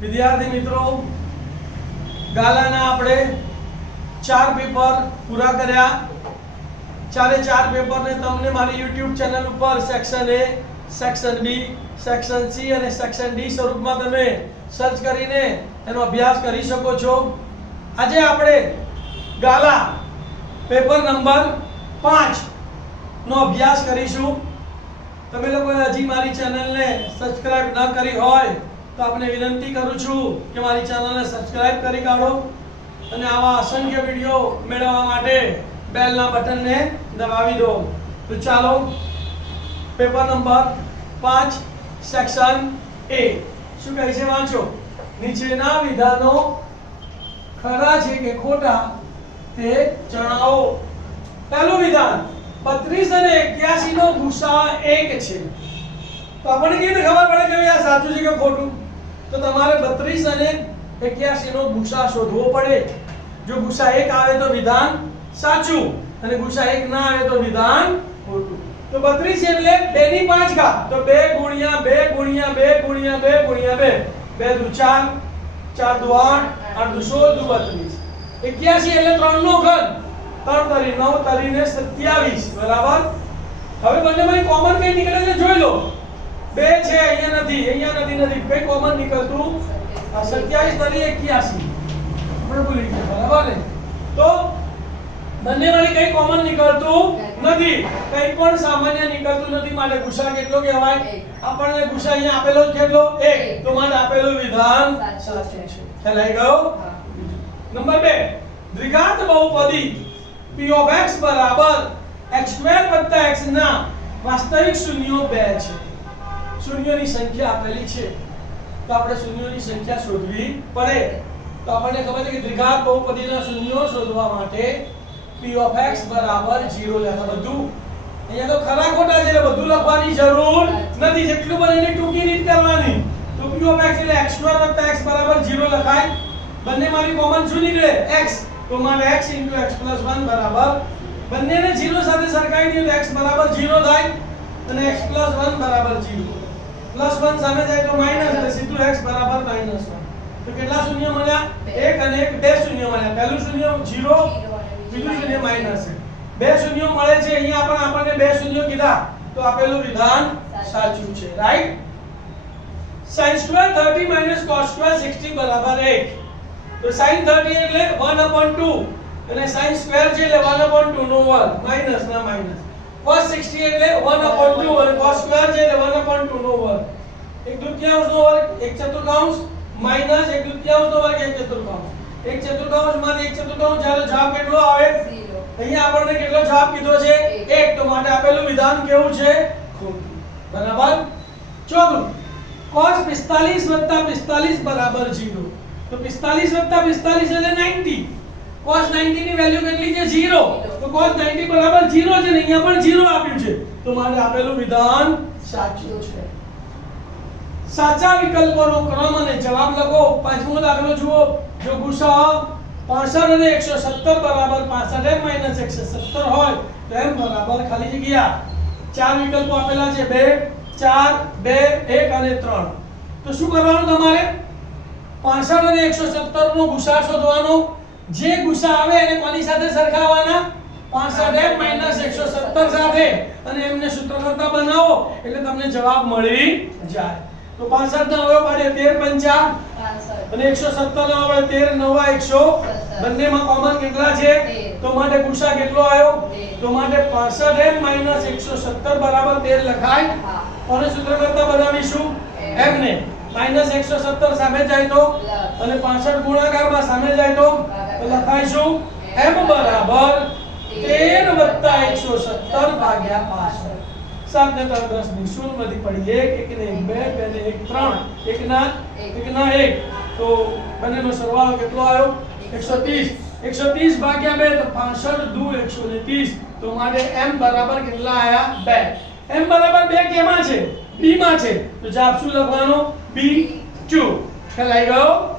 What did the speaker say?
વિદ્યાર્થી મિત્રો, ગાલાના આપણે 4 પેપર પૂરા કર્યા. ચારે 4 પેપરને તમને મારી YouTube ચેનલ ઉપર section A, section B, section C અને સેક્શન D સ્વરૂપમાં તમે સર્ચ કરીને એનો અભ્યાસ કરી શકો છો. આજે આપણે ગાલા પેપર નંબર 5 નો અભ્યાસ કરીશું. તમે લોકો હજી મારી ચેનલને સબસ્ક્રાઇબ ન કરી હોય તો આપને વિનંતી કરું છું કે મારી ચેનલને સબસ્ક્રાઇબ કરી કાઢો અને આવા અસંખ્ય વિડિયો મેળવવા માટે બેલના બટનને દબાવી દો. તો ચાલો પેપર નંબર 5 સેક્શન A શું કહે છે વાંચો. નીચેના વિધાનો ખરા છે કે ખોટા તે જણાવો. પહેલું વિધાન 32 અને 81 નો ગુસા 1 છે. તો આપણને કેવી રીતે ખબર પડે કે આ સાચું છે કે ખોટું? તો તમારે 32 અને 81 નો ગુસા શોધવો પડે. જો ગુસા 1 આવે તો વિધાન સાચું અને ગુસા 1 ના આવે તો વિધાન ખોટું. તો 32 એટલે 2 ની 5 ઘાત. તો 2 ગુણ્યા 2 ગુણ્યા 2 ગુણ્યા 2 ગુણ્યા 2 2 દુ 4 4 દુ 8 8 દુ 16 દુ 32. 81 એટલે 3 નો ઘન. 3 તરી 9 તરીને 27 બરાબર. હવે બંનેમાં કોમન કઈ નીકળે છે જોઈ લો. 2 છે અહીંયા નથી કઈ કોમન નીકળતું 27 તરી 81 આપણે ભૂલી ગયા બરાબર ને. તો બંનેમાંથી કઈ કોમન નીકળતું નથી, કઈ પણ સામાન્ય નીકળતું નથી. માટે ગુસા કેટલો કહેવાય? આપણને ગુસા અહીંયા આપેલો છે કેટલો? 1. તો માટે આપેલું વિધાન સાચું છે. ખ્યાલ આવી ગયો? નંબર 2 દ્વિઘાત બહુપદી p of x બરાબર x² + x ના વાસ્તવિક શૂન્યો 2 છે. શૂન્યોની સંખ્યા આપેલી છે તો આપણે શૂન્યોની સંખ્યા શોધવી પડે. તો આપણને ખબર છે કે દ્વિઘાત બહુપદીના શૂન્યો શોધવા માટે p of x બરાબર 0 લેતા. બધું અહીંયા તો ખરા ખોટા છે એટલે બધું લખવાની જરૂર નથી. જેટલું બને એટલી ટૂંકી રીત કરવાની. તો p of x એટલે x² + x બરાબર 0 લખાય. બંનેમાંથી કોમન શું નીકળે? x. તો મારે x * x + 1 બરાબર બંનેને 0 સાથે સરખાવી દઈએ તો x બરાબર 0 થાય અને x + 1 બરાબર 0. +1 સામે જાય તો માઈનસ એટલે સીધું x બરાબર -1. તો કેટલા શૂન્ય મળ્યા? 1 અને 1 2 શૂન્ય મળ્યા. પહેલું શૂન્ય 0, બીજું શૂન્ય -1. બે શૂન્યો મળે છે. અહીંયા પણ આપણને બે શૂન્યો કીધા તો આપેલું વિધાન સાચું છે. રાઈટ. sin² 30 - cos² 60 બરાબર 1. તો sin 30 એટલે 1/2 અને sin² છે એટલે 1/2 નો વર્ગ માઈનસ ના માઈનસ. cos 60 એટલે 1/2 અને cos² છે એટલે 1/2 નો વર્ગ. 1/2 નો વર્ગ 1/4 માઈનસ 1/2 નો વર્ગ 1/4. 1/4 માંથી 1/4 જ્યારે જવાબ કેટલો આવે? 0. અહીંયા આપણને કેટલો જવાબ કીધો છે? 1. તો માટે આપેલું વિધાન કેવું છે? ખોટું. બરાબર. ચોથું cos 45 + 45 બરાબર 0. તો 45 + 45 એટલે 90. cos 90 ની વેલ્યુ કેટલી છે? 0. તો cos 90 બરાબર 0 છે ને અહીંયા પણ 0 આપ્યું છે તો માટે આપેલું વિધાન સાચું છે. સાચા વિકલ્પોનો ક્રમ અને જવાબ લખો. પાંચમો દાખલો જુઓ. જો ગુસા 65 અને 170 બરાબર 65 m - 170 હોય તો m બરાબર ખાલી જગ્યા 4 વિકલ્પો આપેલા છે 2 4 2 1 અને 3. તો શું કરવાનું તમારે? 65 અને 170 નો ગુસા શોધવાનો. જે ગુસા આવે એને કોની સાથે સરખાવવાના? 65 m - 170 સાથે અને એમને સૂત્રકર્તા બનાવો એટલે તમને જવાબ મળી જાય. તો 65 ના અવયવ પાડે 13 × 5 અને 170 ના અવયવ 13 × 9 100. બંનેમાં કોમન કેટલા છે? તો માટે ગુસા કેટલો આવ્યો? તો માટે 65 m - 170 બરાબર 13 લખાય. કોને સૂત્રકર્તા બનાવીશું? m ને. -170 સામે જાય તો અને 65 ગુણાકારમાં સામે જાય તો લખાઈશું m બરાબર 13 + 170 ભાગ્યા 65. 7 ને 3 10 ની 0 માંથી પડી 1 1 ને 1 2 2 ને 1 3 1 ના 1. તો બંનેનો સરવાળો કેટલો આવ્યો? 130. 130 ભાગ્યા 2 તો 65 દુ 130. તો માટે m બરાબર કેટલા આયા? 2. m બરાબર 2 કેમાં છે? b માં છે. તો જવાબ શું લખવાનો? B2. ખ્યાલ આવી ગયો?